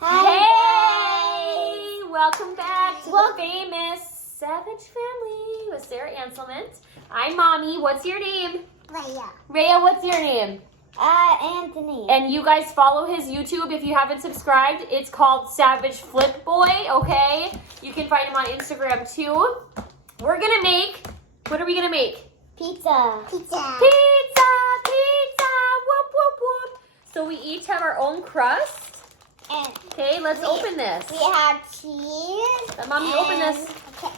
Hey! Welcome back to the famous Savage Family with Sarah Anselman. I'm Mommy. What's your name? Rhea. Rhea, what's your name? Anthony. And you guys follow his YouTube if you haven't subscribed. It's called Savage Flip Boy, okay? You can find him on Instagram too. We're gonna make, what are we gonna make? Pizza. Pizza! Pizza! Whoop, whoop, whoop. So we each have our own crust. And Okay, let's open this. we have cheese. Let Mommy open this.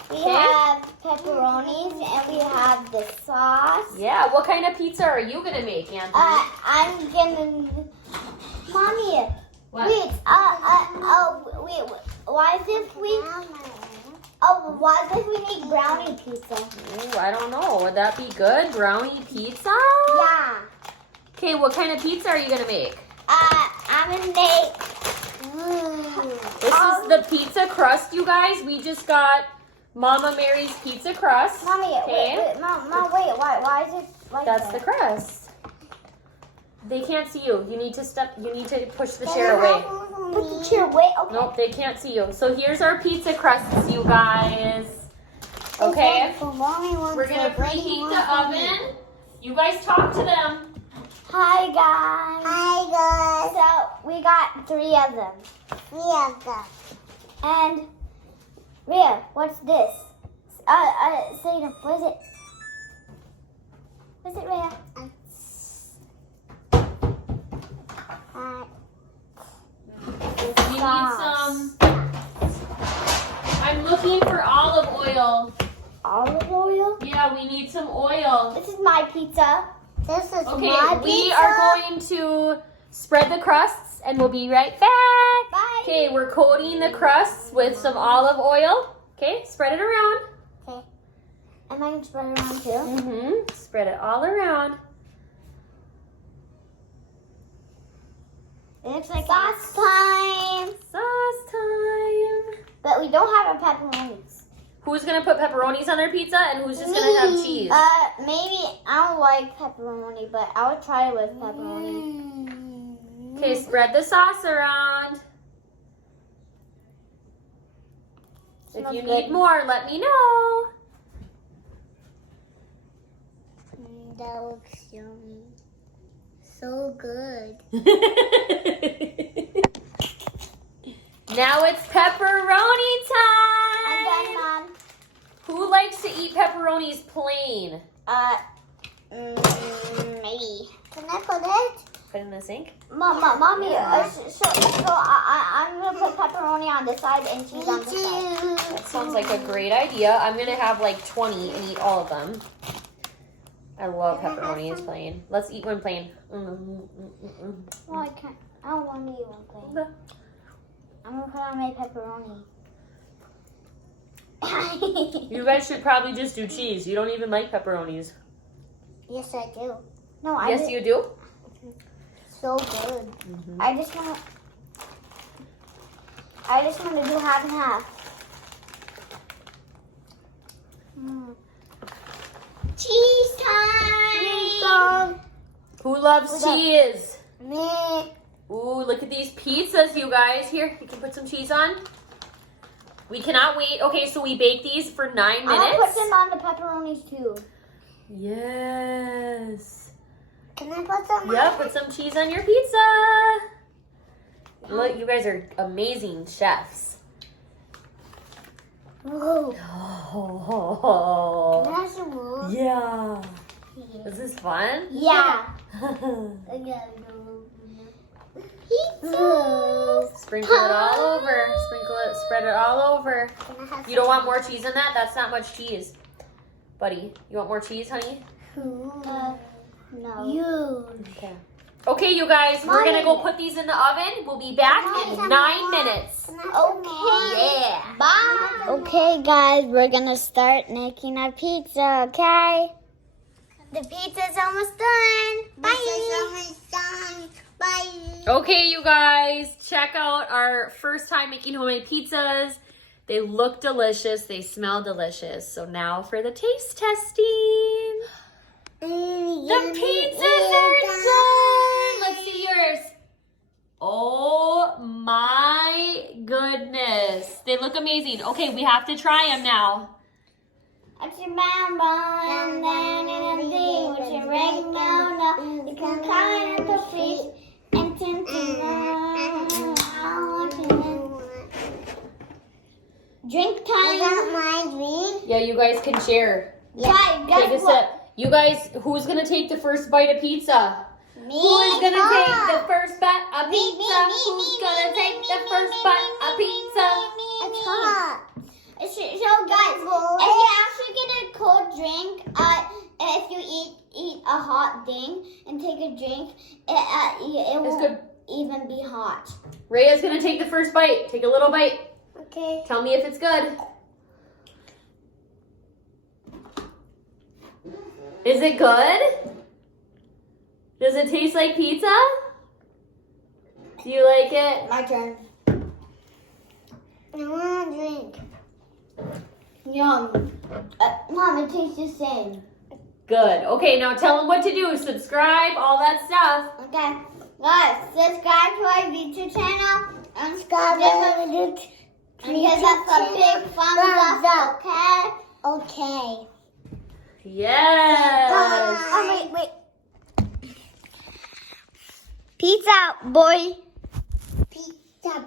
We have pepperonis and we have the sauce. Yeah, what kind of pizza are you gonna make, Anthony? I'm gonna. Mommy. What? Wait. Wait. Why is this we? Why is this we make brownie pizza? Ooh, I don't know. Would that be good? Brownie pizza? Yeah. Okay, what kind of pizza are you gonna make? I'm gonna make. This is the pizza crust, you guys. We just got Mama Mary's pizza crust. Mommy, Okay. wait, Mom, wait. Why is it like That's that? the crust. They can't see you. You need to push the chair away. Put the chair away. Okay. Nope, they can't see you. So here's our pizza crusts, you guys. Okay. We're gonna preheat the oven. You guys talk to them. Hi guys. Hi guys. So we got 3 of them. 3 of them. And Rhea, what's this? Selena, what is it? What's it, Rhea? We need some. I'm looking for olive oil. Olive oil? Yeah, we need some oil. This is my pizza. This is Okay, my we pizza. are going to spread the crusts and we'll be right back. Bye. Okay, we're coating the crusts with some olive oil. Okay, spread it around. Okay. Am I going to spread it around too? Mm-hmm. Spread it all around. It looks like sauce time. Sauce time. But we don't have our pepperonis. Who's gonna put pepperonis on their pizza and who's just gonna have cheese? Maybe I don't like pepperoni, but I would try it with pepperoni. Okay, spread the sauce around. If Smells you good. need more, let me know. That looks yummy. So good. Now it's pepperoni time. I'm done, Mom. Who likes to eat pepperonis plain? Maybe. Can I put it? Put it in the sink. Mommy, Yeah. I'm gonna put pepperoni on this side and cheese on this side. That sounds like a great idea. I'm gonna have like 20 and eat all of them. I love Can I have pepperonis some? plain. Let's eat one plain. No, I can't. I don't want to eat one thing. I'm gonna put on my pepperoni. You guys should probably just do cheese. You don't even like pepperonis. Yes, I do. No, Yes, you do? So good. Mm-hmm. I just want to do half and half. Cheese time! Who loves Who's up? cheese? Me. Ooh, look at these pizzas, you guys. Here, you can put some cheese on. We cannot wait. Okay, so we bake these for 9 minutes. I'll put them on the pepperonis too. Yes. Can I put some Yep, put some cheese on your pizza. Look, you guys are amazing chefs. Whoa. Oh, Can I have some more? yeah. Is this fun? Yeah. Pizza. Sprinkle it all over. Sprinkle it, spread it all over. Can I have You don't want more cheese in that? That's not much cheese. Buddy, you want more cheese, honey? some? No. Okay. Okay, you guys, we're gonna go Mommy. put these in the oven. We'll be back in 9 minutes. Okay. Yeah. Bye. Okay, guys, we're gonna start making our pizza. Okay. The pizza's almost done. Bye. Bye. Okay, you guys, check out our first time making homemade pizzas. They look delicious. They smell delicious. So now for the taste testing. The pizzas are done. Let's see yours. Oh my goodness. They look amazing. Okay, we have to try them now. It's your and then in a thing with your ring, no. You can count at the feet and drink time. Is that my drink? Yeah, you guys can share. Yeah, Take a sip. You guys, who's going to take the first bite of pizza? Me. Who is going to take the first bite of Me, pizza? me, Who's me, going to me, take me, the me, first me, bite me, of me, pizza? It's hot. So guys, if you actually get a cold drink, if you eat a hot thing and take a drink, it will even be hot. Rhea's going to take the first bite. Take a little bite. Okay. Tell me if it's good. Is it good? Does it taste like pizza? Do you like it? My turn. I want to drink. Yum. Mom, it tastes the same. Good. Okay, now tell them what to do. Subscribe, all that stuff. Okay. Guys, subscribe to our YouTube channel and give us a big thumbs up, okay? Okay. Yes. Wait. Pizza, boy. Pizza.